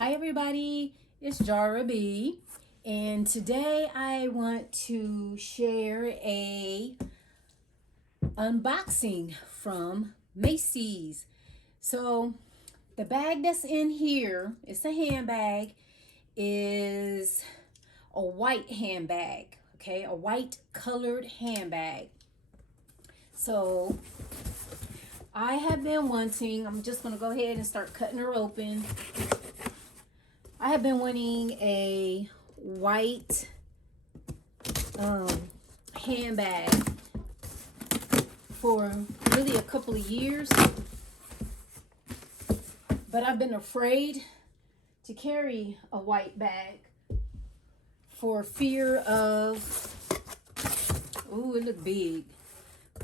Hi everybody, it's Jara B, and today I want to share a unboxing from Macy's. So the bag that's in here, it's a handbag, is a white handbag, okay, a white colored handbag. So I have been wanting, I'm just going to go ahead and start cutting her open. I have been wanting a white handbag for really a couple of years, but I've been afraid to carry a white bag for fear of, ooh, it looked big,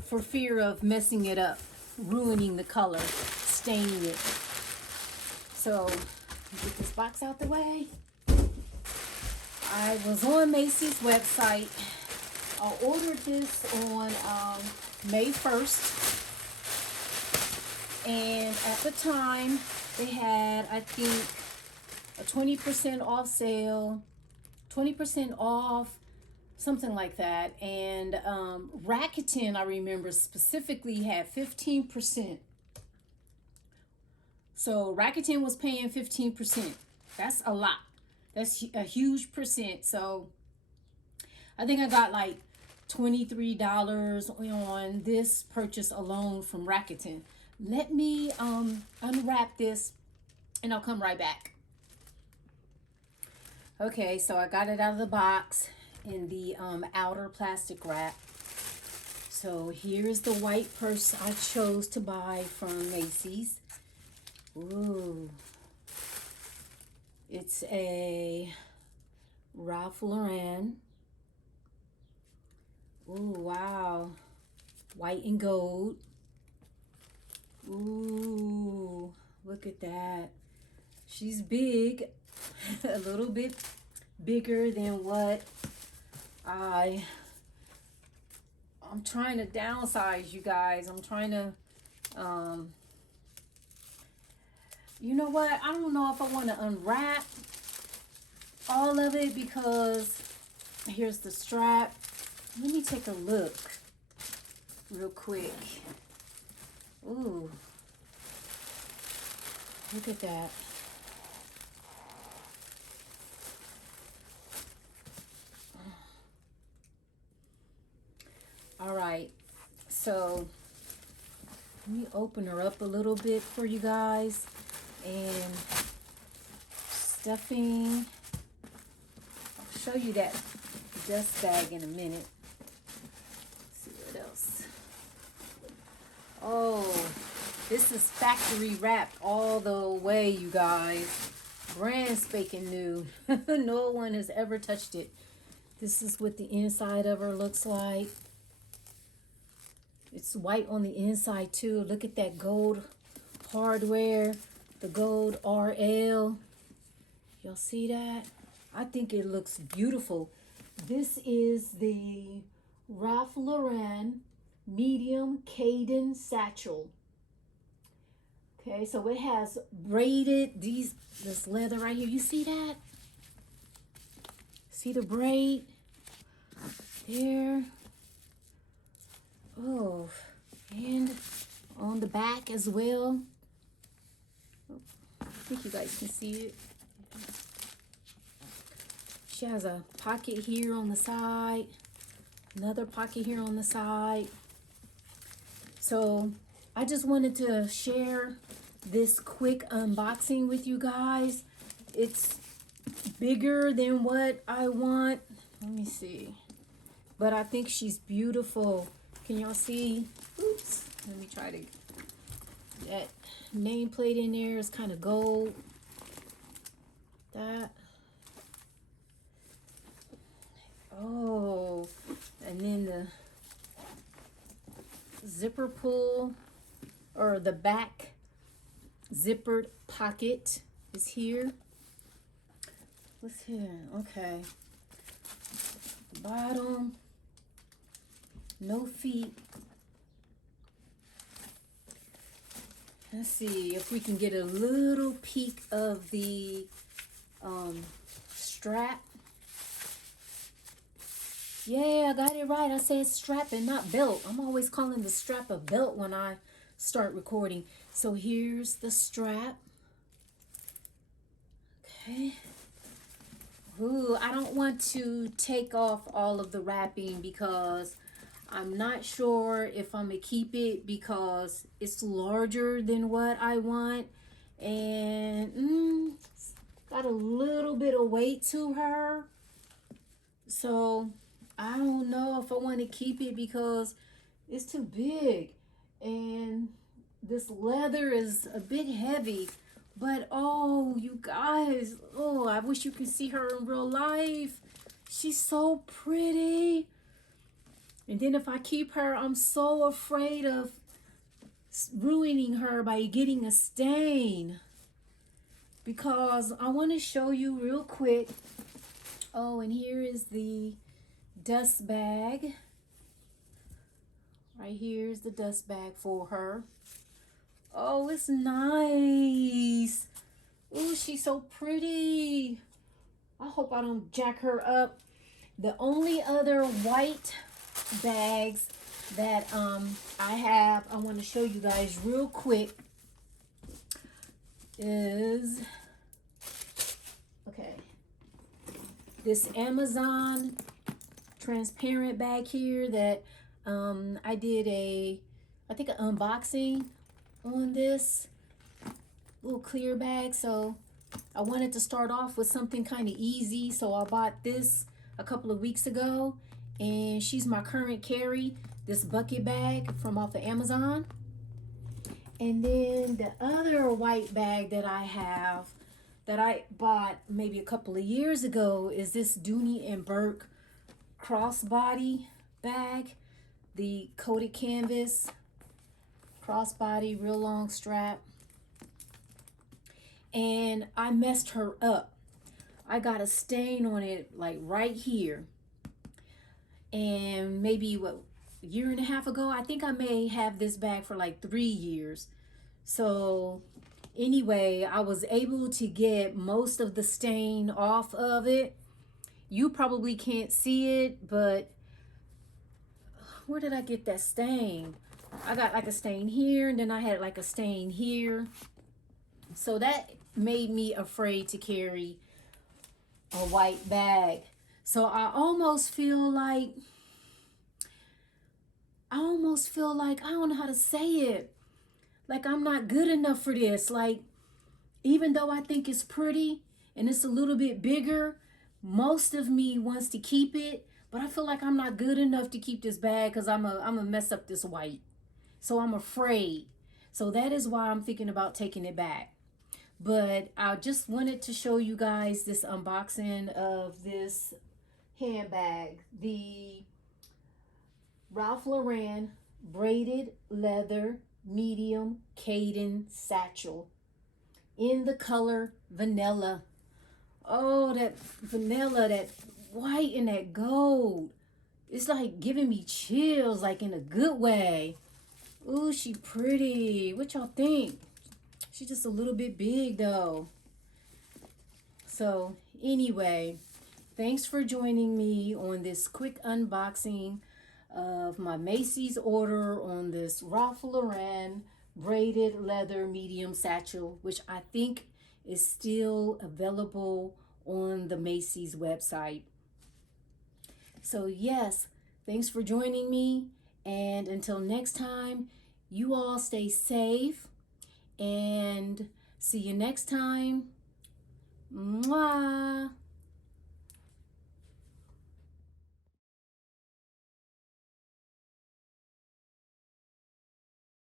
for fear of messing it up, ruining the color, staining it. So get this box out the way. I was on Macy's website. I ordered this on May 1st. And at the time, they had, I think, a 20% off sale, 20% off, something like that. And Rakuten, I remember, specifically had 15%. So Rakuten was paying 15%. That's a lot. That's a huge percent. So I think I got like $23 on this purchase alone from Rakuten. Let me unwrap this and I'll come right back. Okay, so I got it out of the box in the outer plastic wrap. So here's the white purse I chose to buy from Macy's. Ooh, it's a Ralph Lauren. Ooh, wow. White and gold. Ooh, look at that. She's big, a little bit bigger than what I'm trying to downsize, you guys. I'm trying to, you know what? I don't know if I want to unwrap all of it because here's the strap. Let me take a look real quick. Ooh, look at that. All right, so let me open her up a little bit for you guys. And stuffing, I'll show you that dust bag in a minute. Let's see what else. Oh, this is factory wrapped all the way, you guys. Brand spanking new. No one has ever touched it. This is what the inside of her looks like. It's white on the inside too. Look at that gold hardware. The gold RL. Y'all see that? I think it looks beautiful. This is the Ralph Lauren medium Kayden satchel. Okay, so it has braided this leather right here. You see that? See the braid there? Oh, and on the back as well. I think you guys can see it. She has a pocket here on the side, another pocket here on the side. So I just wanted to share this quick unboxing with you guys. It's bigger than what I want. Let me see. But I think she's beautiful. Can y'all see? Oops. Let me try to. That nameplate in there is kind of gold. That. Oh, and then the zipper pull, or the back zippered pocket is here. What's here? Okay. Bottom. No feet. Let's see if we can get a little peek of the strap. Yeah, I got it right. I said strap and not belt. I'm always calling the strap a belt when I start recording. So here's the strap. Okay. Ooh, I don't want to take off all of the wrapping because I'm not sure if I'm gonna keep it because it's larger than what I want, and it's got a little bit of weight to her. So I don't know if I want to keep it because it's too big, and this leather is a bit heavy. But oh, you guys, oh, I wish you could see her in real life. She's so pretty. And then if I keep her, I'm so afraid of ruining her by getting a stain. Because I want to show you real quick. Oh, and here is the dust bag. Right here is the dust bag for her. Oh, it's nice. Oh, she's so pretty. I hope I don't jack her up. The only other white bags that I have, I want to show you guys real quick is, okay, this Amazon transparent bag here that I did I think an unboxing on this little clear bag. So I wanted to start off with something kind of easy, so I bought this a couple of weeks ago, and she's my current carry, this bucket bag from off of Amazon. And then the other white bag that I have that I bought maybe a couple of years ago is this Dooney and Burke crossbody bag, the coated canvas crossbody, real long strap. And I messed her up. I got a stain on it like right here. And maybe what, a year and a half ago, I think I may have this bag for like 3 years. So anyway, I was able to get most of the stain off of it. You probably can't see it, but where did I get that stain? I got like a stain here, and then I had like a stain here. So that made me afraid to carry a white bag. So I almost feel like, I don't know how to say it. Like I'm not good enough for this. Like, even though I think it's pretty and it's a little bit bigger, most of me wants to keep it, but I feel like I'm not good enough to keep this bag because I'm a mess up this white. So I'm afraid. So that is why I'm thinking about taking it back. But I just wanted to show you guys this unboxing of this handbag, the Ralph Lauren braided leather medium Kayden satchel in the color vanilla. Oh, that vanilla, that white and that gold. It's like giving me chills, like in a good way. Ooh, she pretty. What y'all think? She's just a little bit big though. So anyway, thanks for joining me on this quick unboxing of my Macy's order on this Ralph Lauren braided leather medium satchel, which I think is still available on the Macy's website. So yes, thanks for joining me, and until next time, you all stay safe and see you next time. Mwah.